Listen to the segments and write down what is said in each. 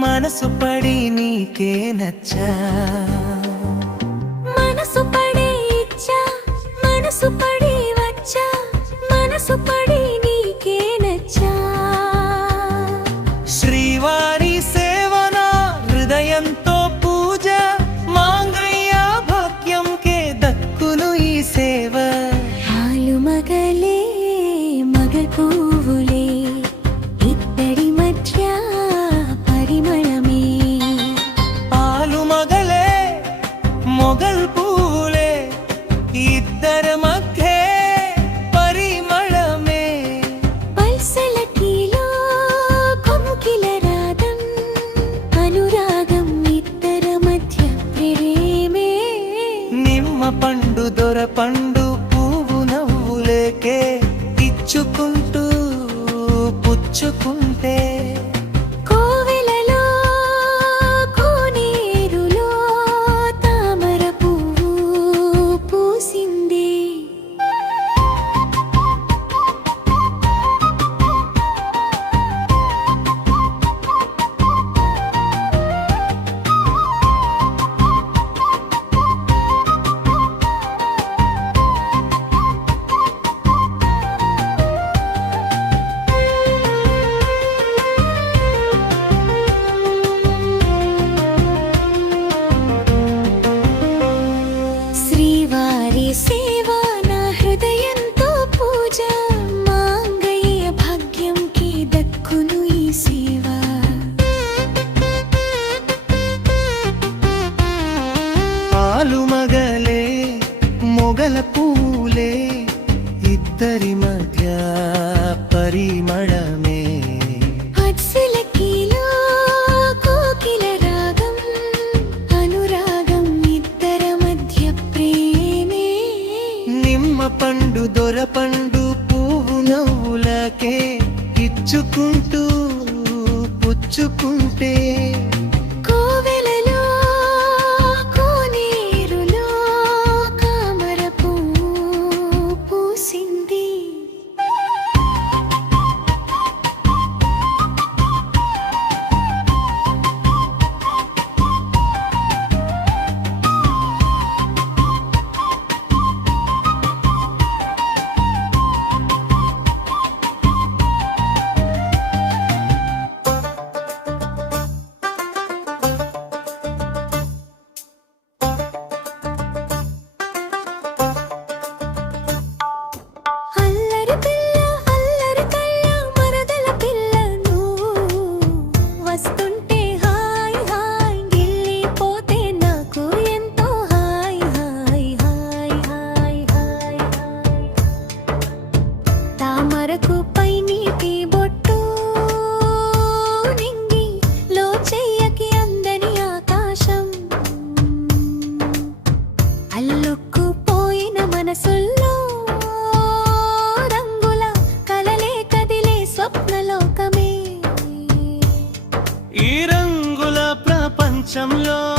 మనసు పడి నీకే నచ్చా? మొగల్ పూలే ఇద్దర మధ్యే పరిమళమే. పల్సల కీలో కొముకిల రాగం అనురాగం ఇద్దర మధ్య ప్రేమే. నిమ్మ పండు దొర పండు పువ్వు నవ్వులేకే ఇచ్చుకుంటూ పుచ్చుకుంటే. శివా. పాలు మగలే మొగల పూలే ఇద్దరి మధ్య పరిమళమే. పండు దొర పండు పువ్వు నవ్వులకే ఇచ్చుకుంటూ పంచుకుంటే ప్రపంచంలో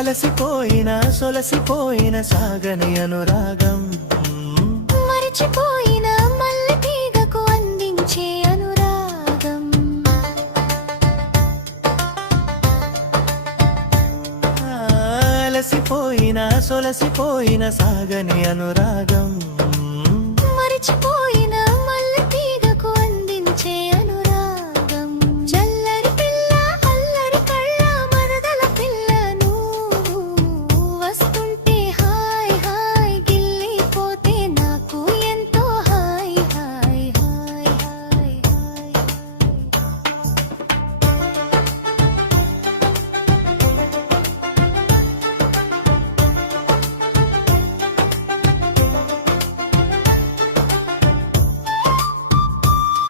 అలసిపోయిన సొలసిపోయిన సాగని అనురాగం. మరిచిపోయిన మల్లె తీగకు అందించే అనురాగం. అలసిపోయిన సొలసిపోయిన సాగని అనురాగం. మరిచిపో